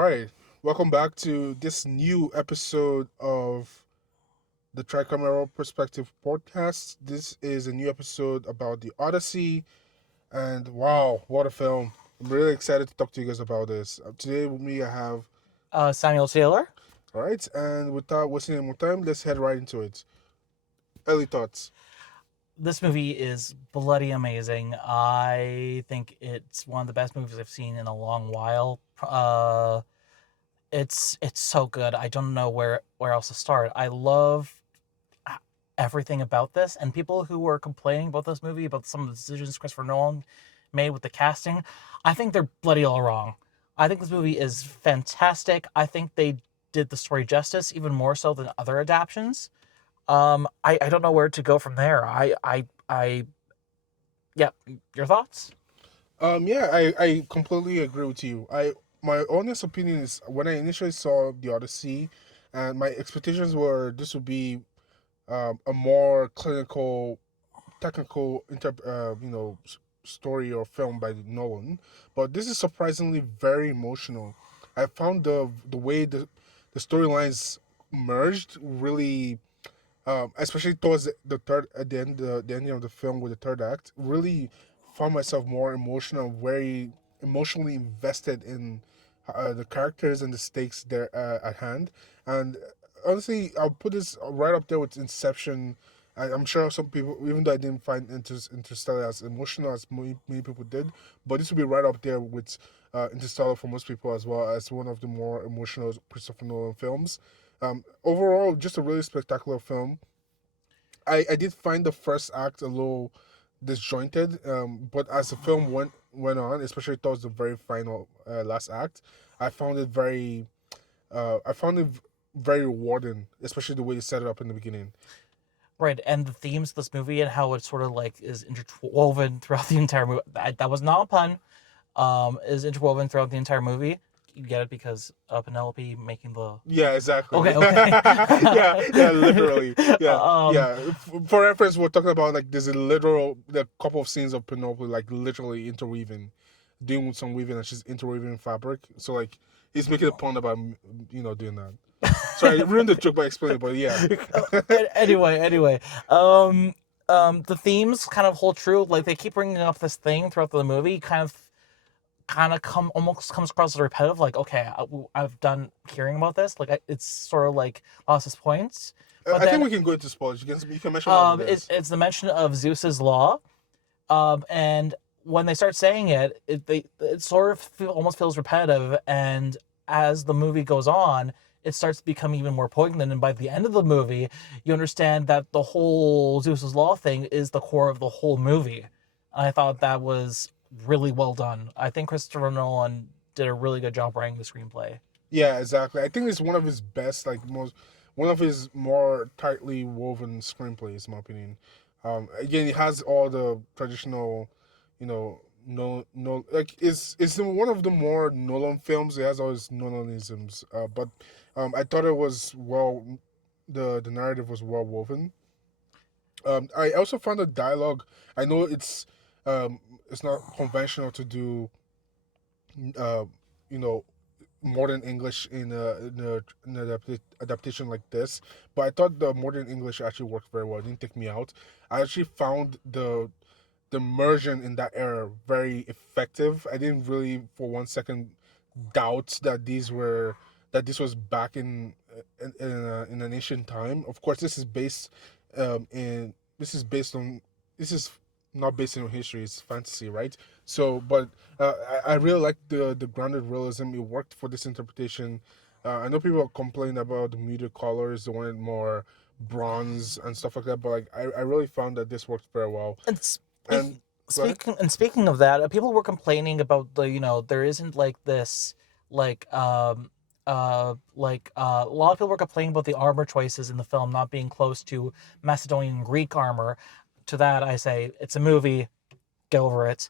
right. Welcome back to this new episode of the Tricamera Perspective podcast. This is a new episode about the Odyssey, and wow, what a film! I'm really excited to talk to you guys about this. Today with me, I have, Samuel Taylor. all right, and without wasting any more time, let's head right into it. Early thoughts. This movie is bloody amazing. I think it's one of the best movies I've seen in a long while. It's so good. I don't know where else to start. I love everything about this, and people who were complaining about this movie, about some of the decisions Christopher Nolan made with the casting, I think they're bloody all wrong. I think this movie is fantastic. I think they did the story justice even more so than other adaptations. I don't know where to go from there. Yeah, your thoughts? I completely agree with you. My honest opinion is when I initially saw the Odyssey, and my expectations were this would be a more clinical technical story or film by Nolan, but this is surprisingly very emotional. I found the way the storylines merged really, especially towards the third at the ending of the film with the third act, really found myself more emotional, very emotionally invested in the characters and the stakes there at hand. And honestly, I'll put this right up there with Inception. I'm sure some people, even though I didn't find Interstellar as emotional as many people did, but this would be right up there with Interstellar for most people as well as one of the more emotional Christopher Nolan films. Overall, just a really spectacular film. I did find the first act a little disjointed, but as the film went on, especially towards the very final last act, I found it very I found it very rewarding, especially the way you set it up in the beginning. Right, and the themes of this movie and how it sort of like is interwoven throughout the entire movie. That was not a pun. Is interwoven throughout the entire movie. You get it because Penelope making the. Yeah, exactly. Okay, okay. Yeah, literally. Yeah, um, yeah. For reference, we're talking about like there's a literal the couple of scenes of Penelope like literally interweaving, doing some weaving, and she's interweaving fabric. So like he's making a point about doing that. Sorry, I ruined the joke by explaining, but yeah. anyway, the themes kind of hold true. Like they keep bringing up this thing throughout the movie, kind of come almost comes across as repetitive. Like, okay, I've done hearing about this. Like, it's sort of like lost its points. But I think then, we can go into spoilers. You can mention what it is. it's the mention of Zeus's law. And when they start saying it sort of almost feels repetitive. And as the movie goes on, it starts to become even more poignant. And by the end of the movie, you understand that the whole Zeus's law thing is the core of the whole movie. I thought that was really well done. I think Christopher Nolan did a really good job writing the screenplay. Yeah, exactly. I think it's one of his best, like most, one of his more tightly woven screenplays, in my opinion. Again, it has all the traditional, no, like it's one of the more Nolan films. It has all his Nolanisms, but I thought it was well, the narrative was well woven. I also found the dialogue. I know it's not conventional to do, uh, you know, modern English in an adaptation like this, but I thought the modern English actually worked very well. It didn't take me out. I actually found the immersion in that era very effective. I didn't really for one second doubt that this was back in an ancient time. Of course, in this is based on this is not based on history. It's fantasy, right? So, but I really like the grounded realism. It worked for this interpretation. I know people complain about the muted colors, they wanted more bronze and stuff like that, but like I really found that this worked very well. And And go ahead. speaking of that, people were complaining about there isn't like this like a lot of people were complaining about the armor choices in the film not being close to Macedonian Greek armor. To that I say it's a movie, get over it.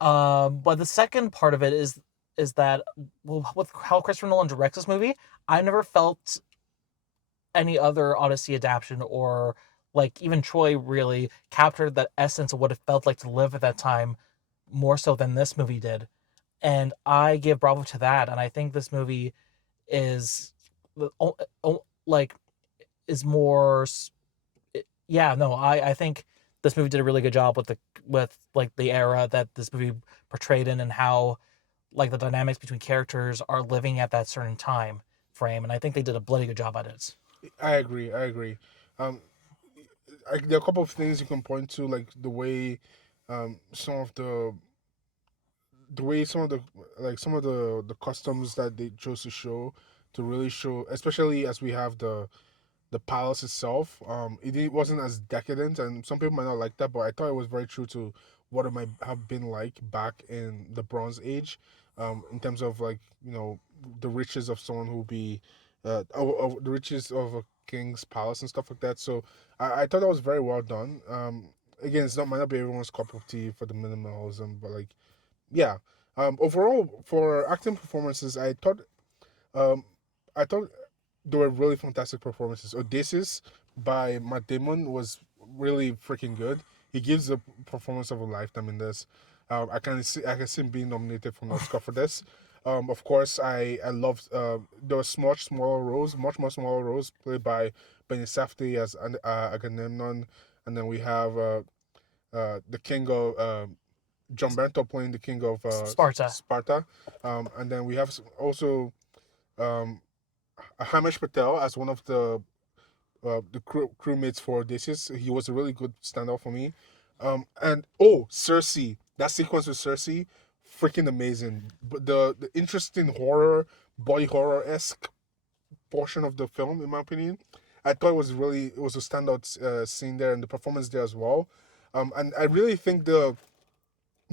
But the second part of it is that, well, with how Christopher Nolan directs this movie, I never felt any other Odyssey adaptation or like even Troy really captured that essence of what it felt like to live at that time more so than this movie did. and I give bravo to that. And I think this movie is like is more yeah, no, I think this movie did a really good job with like the era that this movie portrayed in, and how like the dynamics between characters are living at that certain time frame, and I think they did a bloody good job at it. I agree. I agree. Um, there are a couple of things you can point to, like some of the way some of the some of the customs that they chose to show, to really show, especially as we have the palace itself. It wasn't as decadent, and some people might not like that, but I thought it was very true to what it might have been like back in the Bronze Age, in terms of like the riches of someone who be, of the riches of a king's palace and stuff like that. So I thought that was very well done. Again, it's not might not be everyone's cup of tea for the minimalism, but like yeah. Overall, for acting performances, um, I thought they were really fantastic performances. Odysseus by Matt Damon was really freaking good. He gives the performance of a lifetime in this. I can see him being nominated for an Oscar for this. Of course, I loved there was much more smaller roles played by Benny Safdie as Agamemnon, and then we have the king of John Bernthal playing the king of Sparta. Sparta, and then we have also um, Hamish Patel as one of the crewmates for Odysseus. He was a really good standout for me. And oh, Cersei, that sequence with Cersei, freaking amazing. But the interesting body horror esque portion of the film, in my opinion, I thought it was a standout scene there, and the performance there as well. And I really think the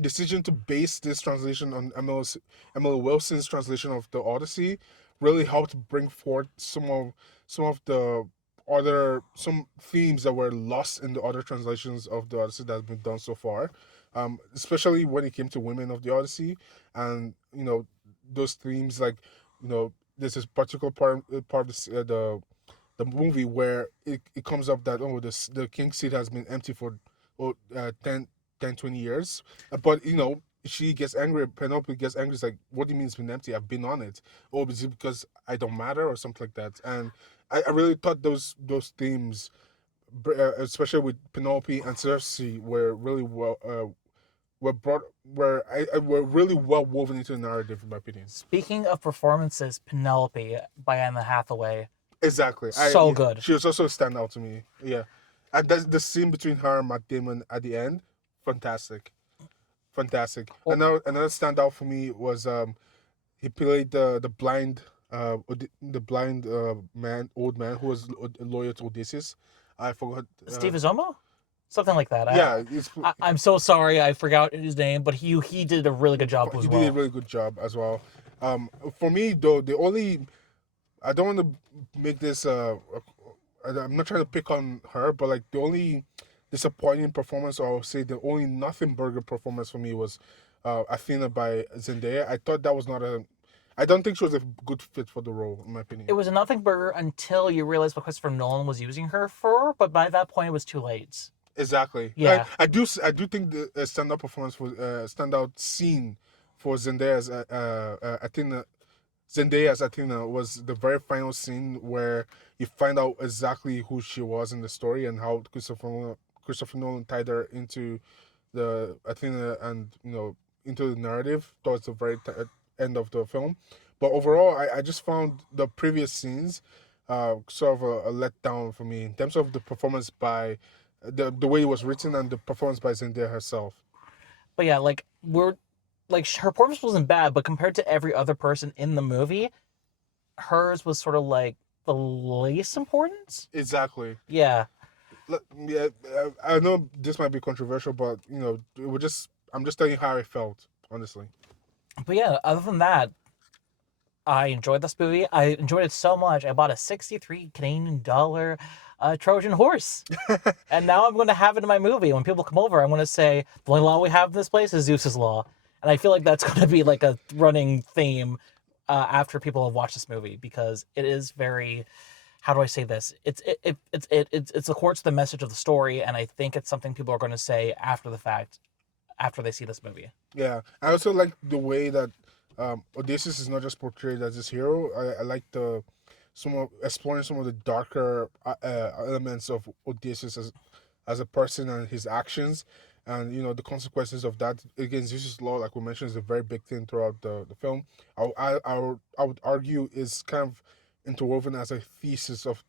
decision to base this translation on Emily Wilson's translation of the Odyssey really helped bring forth some of the some themes that were lost in the other translations of the Odyssey that have been done so far, especially when it came to women of the Odyssey, and those themes like there's this particular part of the movie where it comes up that the king's seat has been empty for 10, 20 years, but she gets angry. Penelope gets angry. It's like, what do you mean it's been empty? I've been on it. Oh, is it because I don't matter or something like that? And I really thought those themes, especially with Penelope and Cersei, were really well were brought were really well woven into the narrative, in my opinion. Speaking of performances, Penelope by Anna Hathaway, Exactly. so good. She was also a standout to me. Yeah, and the scene between her and Matt Damon at the end, fantastic, fantastic. Well, Another standout for me was he played the blind old man who was loyal to Odysseus. I forgot. Steve Azomo, something like that. Yeah, I'm so sorry, I forgot his name, but he did a really good job as he did a well. really good job as well. For me though, the only I don't want to make this I'm not trying to pick on her, but like the only disappointing performance, or I'll say the only nothing burger performance for me was Athena by Zendaya. I thought that was not a I don't think she was a good fit for the role, in my It opinion. was a nothing burger until you realized what Christopher Nolan was using her for, but by that point it was too late. Exactly. Yeah. I do think the standout performance for standout scene for Zendaya as Athena was the very final scene where you find out exactly who she was in the story and how Christopher Nolan tied her into the Athena and into the narrative towards the end of the film. But overall, I just found the previous scenes sort of a letdown for me in terms of the performance by the way it was written and the performance by Zendaya herself. But yeah, like her performance wasn't bad, but compared to every other person in the movie, hers was sort of like the least important. Exactly. Yeah. Yeah, I know this might be controversial, but I'm just telling you how I felt, honestly. But yeah, other than that, I enjoyed this movie. I enjoyed it so much. I bought a 63 Canadian dollar Trojan horse. And now I'm going to have it in my movie. When people come over, I'm going to say, the only law we have in this place is Zeus's law. And I feel like that's going to be like a running theme after people have watched this movie, because it is very, how do I say this? It's the core to the message of the story, and I think it's something people are going to say after the fact, after they see this movie. Yeah, I also like the way that Odysseus is not just portrayed as this hero. I like the some of exploring some of the darker elements of Odysseus as a person and his actions, and the consequences of that. Again, Zeus's law, like we mentioned, is a very big thing throughout the film. I would argue is kind of interwoven as a thesis of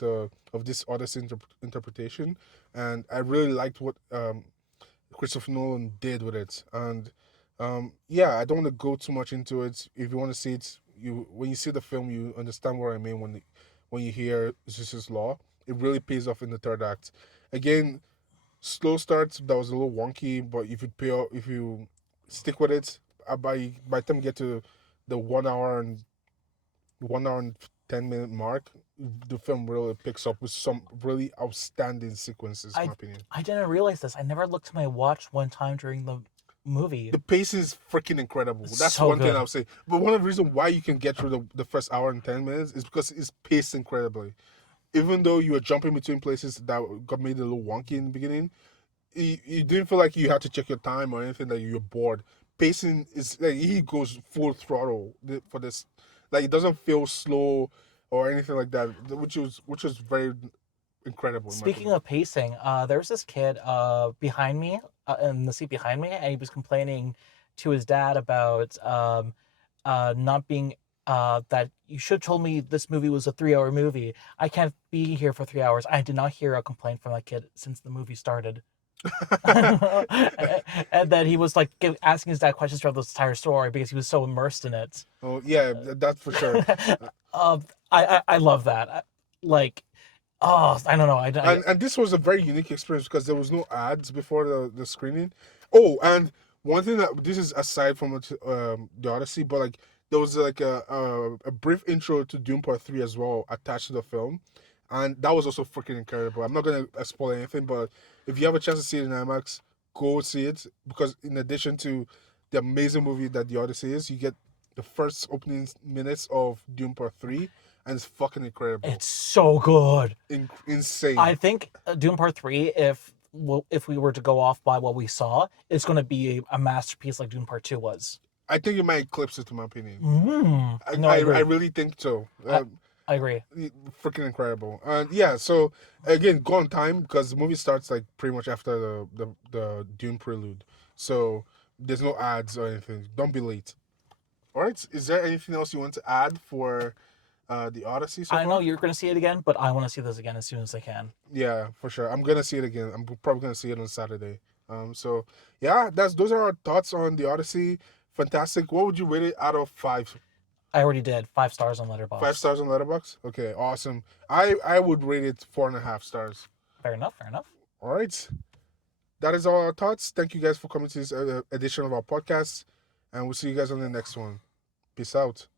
this Odyssey interpretation, and I really liked what Christopher Nolan did with it. And yeah, I don't want to go too much into it. If you want to see it, you when you see the film, you understand what I mean when you hear Zeus's law. It really pays off in the third act. Again, slow starts that was a little wonky, but if you stick with it, by the time you get to the 1 hour and 10 minute mark, the film really picks up with some really outstanding sequences, in I my opinion. I didn't realize this. I never looked at my watch one time during the movie. The pace is freaking incredible. That's So one thing good. I'll say. But one of the reasons why you can get through the first hour and 10 minutes is because it's paced incredibly. Even though you were jumping between places that got made a little wonky in the beginning, you didn't feel like you had to check your time or anything, that you're bored. Pacing is like he goes full throttle for this. Like it doesn't feel slow or anything like that, which was very incredible in my Speaking opinion. of pacing, there was this kid behind me, in the seat behind me, and he was complaining to his dad about not being that you should have told me this movie was a 3 hour movie. I can't be here for 3 hours. I did not hear a complaint from that kid since the movie started. And then he was like asking his dad questions throughout this entire story because he was so immersed in it. Oh yeah, that's for sure. I love that. Like, oh, I don't know. And this was a very unique experience because there was no ads before the screening. Oh, and one thing that this is aside from the Odyssey, but like there was like a brief intro to Doom Part 3 as well attached to the film, and that was also freaking incredible. I'm not gonna spoil anything, but if you have a chance to see it in IMAX, go see it, because in addition to the amazing movie that the Odyssey is, you get the first opening minutes of Doom Part 3, and it's fucking incredible. It's so good. Insane. I think Doom Part 3, if we were to go off by what we saw, it's going to be a masterpiece like Doom Part 2 was. I think it might eclipse it, in my opinion. No, I I agree. really think so. I agree. Freaking incredible. And yeah, so again, go on time because the movie starts like pretty much after the Dune prelude. So there's no ads or anything. Don't be late. All right. Is there anything else you want to add for the Odyssey so I know far? you're going to see it again, but I want to see this again as soon as I can. Yeah, for sure. I'm gonna see it again. I'm probably gonna see it on Saturday. So yeah, those are our thoughts on the Odyssey. Fantastic. What would you rate it out of 5? I already did 5 stars on 5 Letterboxd. stars on Letterboxd. Okay, awesome. I would rate it 4.5 stars. Fair enough. Fair enough. All right, that is all our thoughts. Thank you guys for coming to this edition of our podcast, and we'll see you guys on the next one. Peace out.